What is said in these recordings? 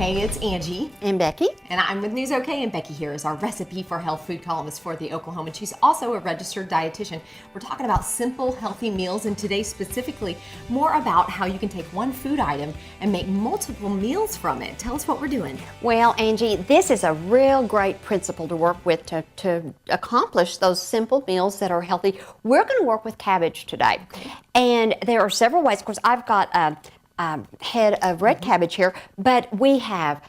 OK, it's Angie. And Becky. And I'm with News OK, and Becky here is our recipe for health food columnist for the Oklahoman. She's also a registered dietitian. We're talking about simple, healthy meals, and today specifically more about how you can take one food item and make multiple meals from it. Tell us what we're doing. Well, Angie, this is a real great principle to work with to accomplish those simple meals that are healthy. We're going to work with cabbage today. Okay. And there are several ways. Of course, I've got a head of red cabbage here, but we have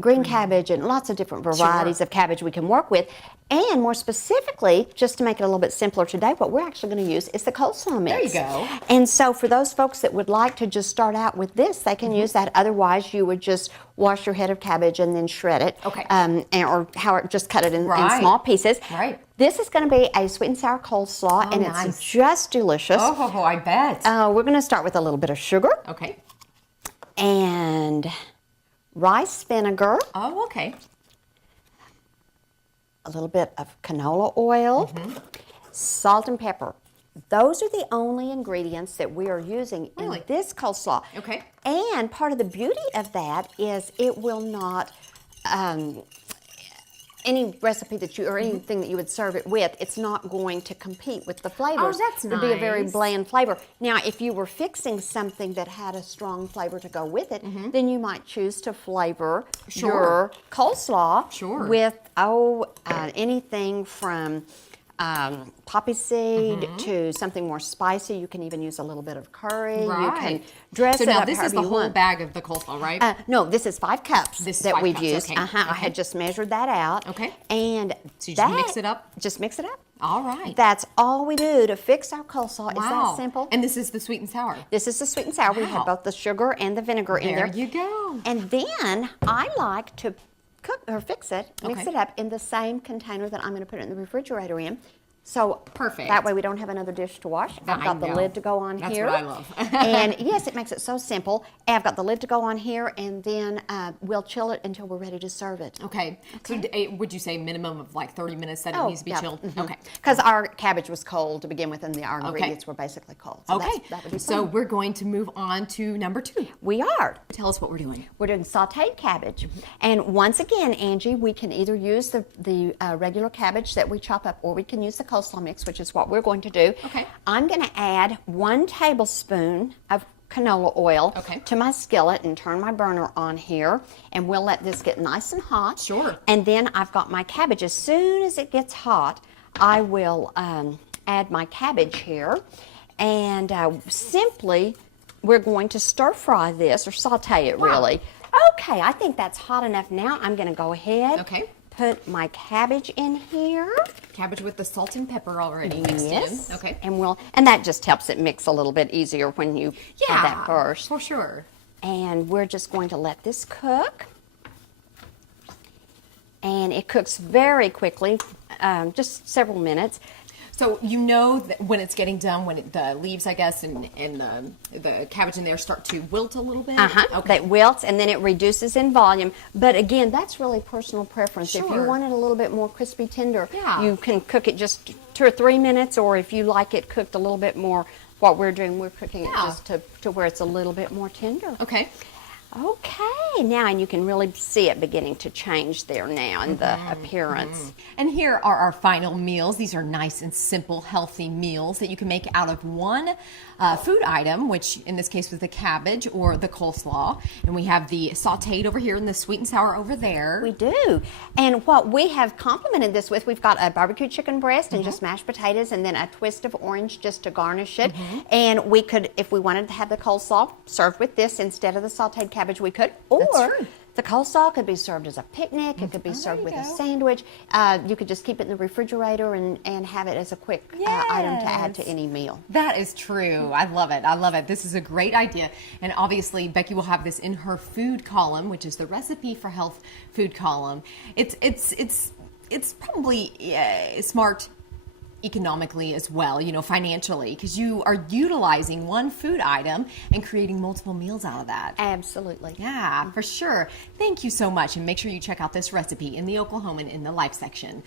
green cabbage and lots of different varieties of cabbage we can work with. And more specifically, just to make it a little bit simpler today, what we're actually going to use is the coleslaw mix. There you go. And so for those folks that would like to just start out with this, they can use that. Otherwise, you would just wash your head of cabbage and then shred it. Okay. Just cut it in small pieces. Right. This is going to be a sweet and sour coleslaw, and it's just delicious. Oh, I bet. We're going to start with a little bit of sugar. Okay. And rice vinegar. Oh, okay. A little bit of canola oil, salt and pepper. Those are the only ingredients that we are using in this coleslaw. Okay. And part of the beauty of that is it will not, any recipe that you, or anything that you would serve it with, it's not going to compete with the flavors. Oh, that's nice. It'd be a very bland flavor. Now, if you were fixing something that had a strong flavor to go with it, then you might choose to flavor your coleslaw with, anything from poppy seed to something more spicy. You can even use a little bit of curry. You can dress it up. So now this is the whole bag of the coleslaw, right? No, this is 5 cups that we've used. Okay. I had just measured that out. Okay. And so you just mix it up? Just mix it up. All right. That's all we do to fix our coleslaw. Is that simple? And this is the sweet and sour? This is the sweet and sour. We have both the sugar and the vinegar in there. There you go. And then I like to cook or mix it it up in the same container that I'm going to put it in the refrigerator in. So perfect. That way we don't have another dish to wash. I've got the lid to go on here. That's what I love. And yes, it makes it so simple. I've got the lid to go on here, and then we'll chill it until we're ready to serve it. Okay. So would you say minimum of like 30 minutes that it needs to be chilled? Okay. Because our cabbage was cold to begin with, and our ingredients were basically cold. So that would be fun. So we're going to move on to number 2. We are. Tell us what we're doing. We're doing sauteed cabbage. And once again, Angie, we can either use the regular cabbage that we chop up, or we can use the coleslaw mix, which is what we're going to do. Okay. I'm going to add 1 tablespoon of canola oil to my skillet and turn my burner on here, and we'll let this get nice and hot. Sure. And then I've got my cabbage. As soon as it gets hot, I will add my cabbage here, and simply we're going to stir fry this, or saute it really. Okay, I think that's hot enough now. I'm going to go ahead. Put my cabbage in here. Cabbage with the salt and pepper already mixed in. Okay. And that just helps it mix a little bit easier when you add that first. For sure. And we're just going to let this cook. And it cooks very quickly, just several minutes. So you know that when it's getting done, when the leaves, I guess, and the cabbage in there start to wilt a little bit? That wilts, and then it reduces in volume. But again, that's really personal preference. If you want it a little bit more crispy tender, you can cook it just 2 or 3 minutes, or if you like it cooked a little bit more, what we're doing, we're cooking it just to where it's a little bit more tender. Okay. Okay, now, and you can really see it beginning to change there now in the appearance. And here are our final meals. These are nice and simple, healthy meals that you can make out of one food item, which in this case was the cabbage or the coleslaw. And we have the sauteed over here and the sweet and sour over there. We do. And what we have complemented this with, we've got a barbecue chicken breast and just mashed potatoes, and then a twist of orange just to garnish it. And we could, if we wanted to have the coleslaw served with this instead of the sauteed cabbage, we could. Or the coleslaw could be served as a picnic. It could be served with a sandwich. You could just keep it in the refrigerator and have it as a quick item to add to any meal. That is true. I love it. I love it. This is a great idea. And obviously, Becky will have this in her food column, which is the recipe for health food column. It's probably smart economically as well, financially, because you are utilizing one food item and creating multiple meals out of that. Absolutely. Yeah, for sure. Thank you so much, and make sure you check out this recipe in the Oklahoman in the Life section.